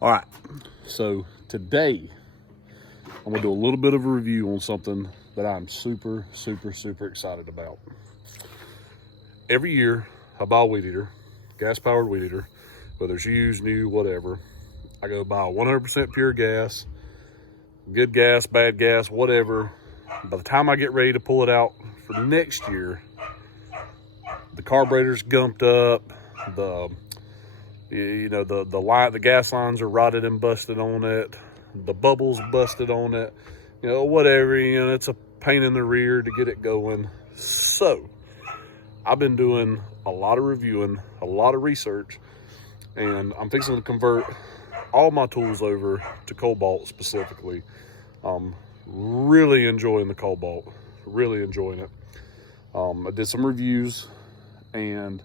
All right, so today I'm gonna do a little bit of a review on something that I'm super excited about. Every year I buy a weed eater, gas powered weed eater, whether it's used, new, whatever. I go buy 100% pure gas, good gas, bad gas, whatever. By the time I get ready to pull it out for next year, the carburetor's gumped up, the gas lines are rotted and busted on it, the bubbles busted on it, whatever, it's a pain in the rear to get it going. So I've been doing a lot of reviewing, a lot of research, and I'm fixing to convert all my tools over to KOBALT specifically. Really enjoying the KOBALT, really enjoying it. I did some reviews, and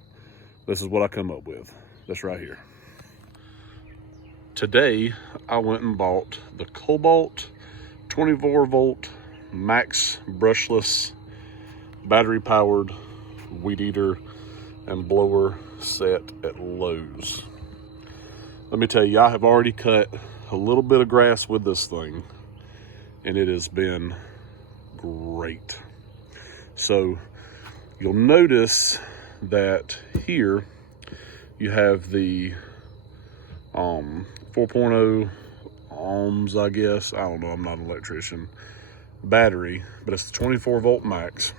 this is what I come up with. This right here. Today, I went and bought the KOBALT 24 volt max brushless battery powered weed eater and blower set at Lowe's. Let me tell you, I have already cut a little bit of grass with this thing, and it has been great. So you'll notice that here you have the 4.0 ohms, I guess. I don't know, I'm not an electrician. Battery, but it's the 24 volt max.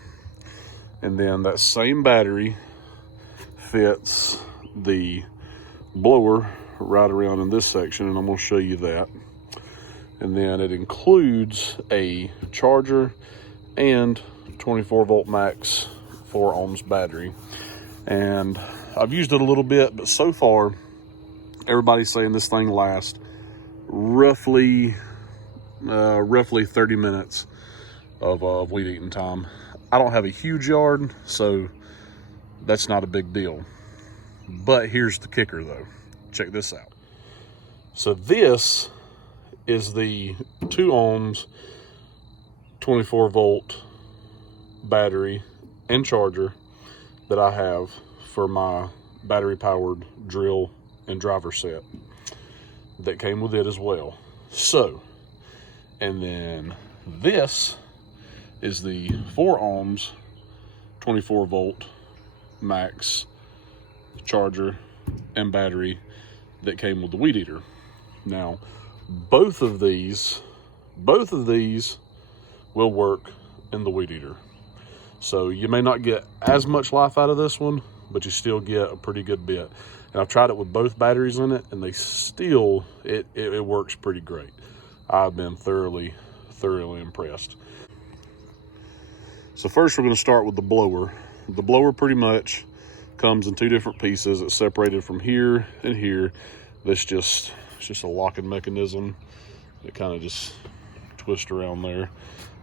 And then that same battery fits the blower right around in this section, and I'm going to show you that. And then it includes a charger and 24 volt max 4 ohms battery. And I've used it a little bit, but so far everybody's saying this thing lasts roughly 30 minutes of weed eating time. I don't have a huge yard, so that's not a big deal. But here's the kicker though. Check this out. So this is the 2 ohms 24 volt battery and charger that I have for my battery powered drill and driver set that came with it as well. So, and then this is the 4 ohms 24 volt max charger and battery that came with the weed eater. Now, both of these will work in the weed eater. So you may not get as much life out of this one, but you still get a pretty good bit. And I've tried it with both batteries in it, and they still, it works pretty great. I've been thoroughly impressed. So first we're going to start with the blower. The blower pretty much comes in 2 different pieces. It's separated from here and here. It's just a locking mechanism. It kind of just twists around there.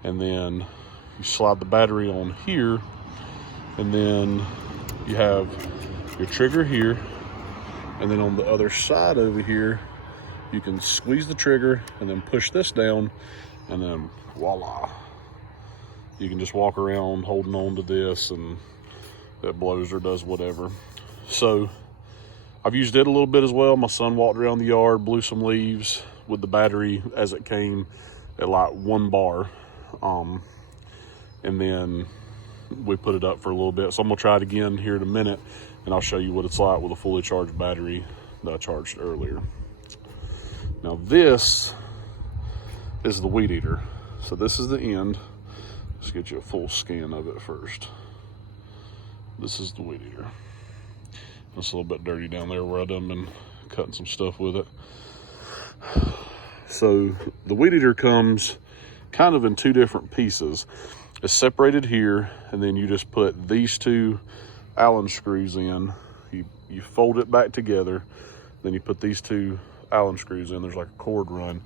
And then you slide the battery on here, and then you have your trigger here, and then on the other side over here you can squeeze the trigger and then push this down, and then voila, you can just walk around holding on to this, and that blows or does whatever. So I've used it a little bit as well. My son walked around the yard, blew some leaves with the battery as it came at like 1 bar, and then we put it up for a little bit. So I'm gonna try it again here in a minute, and I'll show you what it's like with a fully charged battery that I charged earlier. Now this is the weed eater. So this is the end. Let's get you a full scan of it first. This is the weed eater. It's a little bit dirty down there where I've done been cutting some stuff with it. So the weed eater comes kind of in 2 different pieces. It's separated here, and then you just put these 2 Allen screws in. You fold it back together, then you put these 2 Allen screws in. There's like a cord run,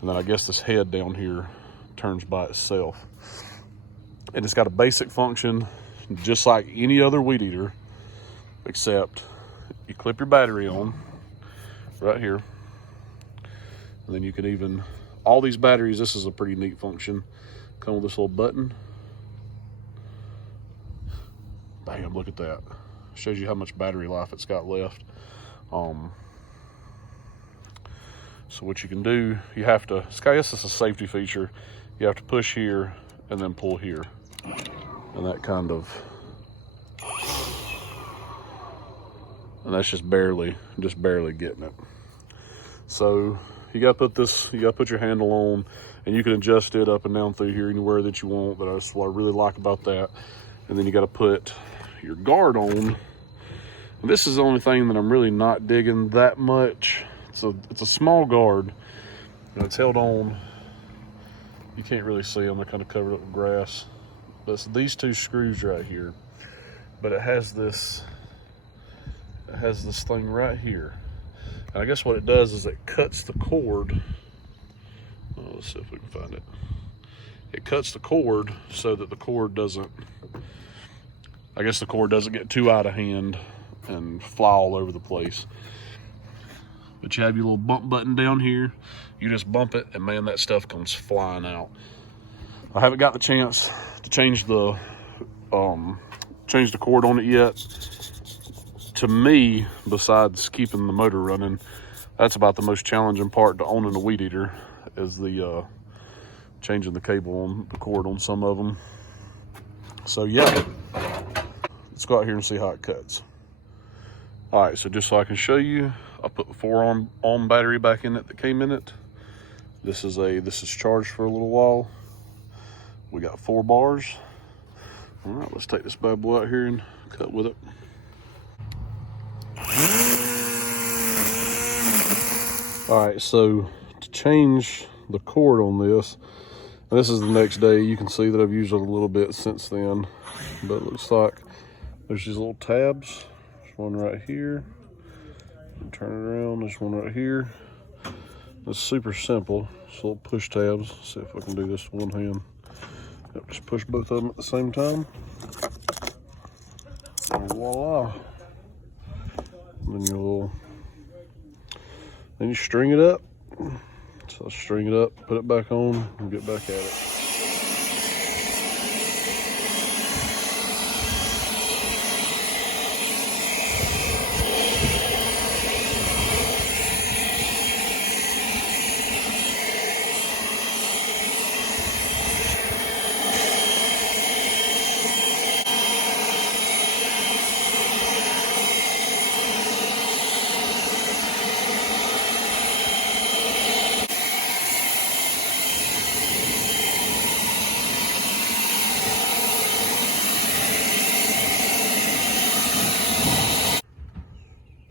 and then I guess this head down here turns by itself. And it's got a basic function just like any other weed eater, except you clip your battery on right here, and then you can even, all these batteries, this is a pretty neat function, come with this little button, Bam, look at that. Shows you how much battery life it's got left. So what you can do, you have to, I guess it's a safety feature. You have to push here and then pull here. And that kind of, and that's just barely getting it. So you gotta put this, you gotta put your handle on, and you can adjust it up and down through here anywhere that you want. That's what I really like about that. And then you gotta put your guard on. And this is the only thing that I'm really not digging that much. So it's a small guard, and it's held on. You can't really see them, they're kind of covered up with grass. But it's these two screws right here. But it has this thing right here. And I guess what it does is it cuts the cord. Oh, let's see if we can find it. It cuts the cord so that the cord doesn't, I guess the cord doesn't get too out of hand and fly all over the place. But you have your little bump button down here. You just bump it, and man, that stuff comes flying out. I haven't got the chance to change the cord on it yet. To me, besides keeping the motor running, that's about the most challenging part to owning a weed eater, is the changing the cable on the cord on some of them. So yeah, let's go out here and see how it cuts. All right, so just so I can show you, I put the 4-ohm battery back in it that came in it. This is charged for a little while. We got 4 bars. All right, let's take this bad boy out here and cut with it. All right, so to change the cord on this, and this is the next day, you can see that I've used it a little bit since then, but it looks like there's these little tabs. There's one right here. Turn it around, there's one right here. It's super simple. It's little push tabs. Let's see if I can do this with one hand. Yep, just push both of them at the same time. And voila. And then then you string it up. So I'll string it up, put it back on, and get back at it.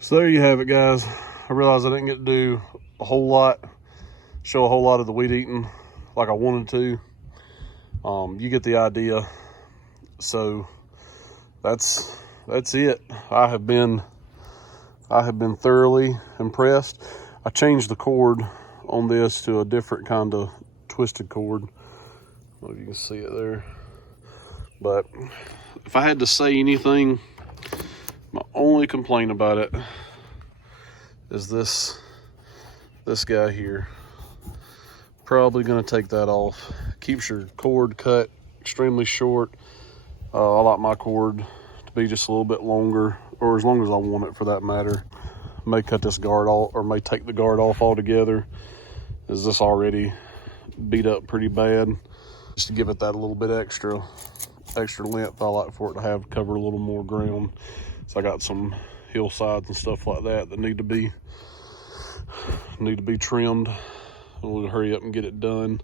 So there you have it, guys. I realized I didn't get to do a whole lot, show a whole lot of the weed eating like I wanted to. You get the idea. So that's it. I have been thoroughly impressed. I changed the cord on this to a different kind of twisted cord. I don't know if you can see it there. But if I had to say anything, my only complaint about it is this guy here. Probably gonna take that off. Keeps your cord cut extremely short. I like my cord to be just a little bit longer, or as long as I want it for that matter. May cut this guard off, or may take the guard off altogether, as this already beat up pretty bad. Just to give it that a little bit extra length, I like for it to have cover a little more ground. So I got some hillsides and stuff like that need to be trimmed. We'll hurry up and get it done.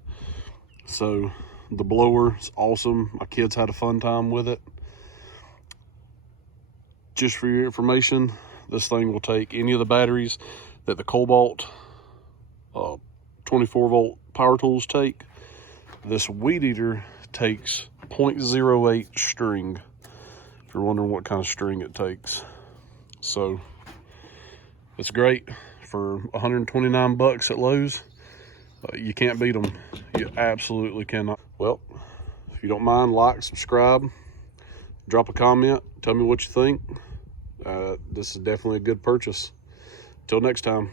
So the blower is awesome. My kids had a fun time with it. Just for your information, this thing will take any of the batteries that the KOBALT 24-volt power tools take. This weed eater takes 0.08 string. If you're wondering what kind of string it takes. So it's great for 129 bucks at Lowe's. You can't beat them. You absolutely cannot. Well, if you don't mind, like, subscribe, drop a comment, tell me what you think. This is definitely a good purchase. Till next time.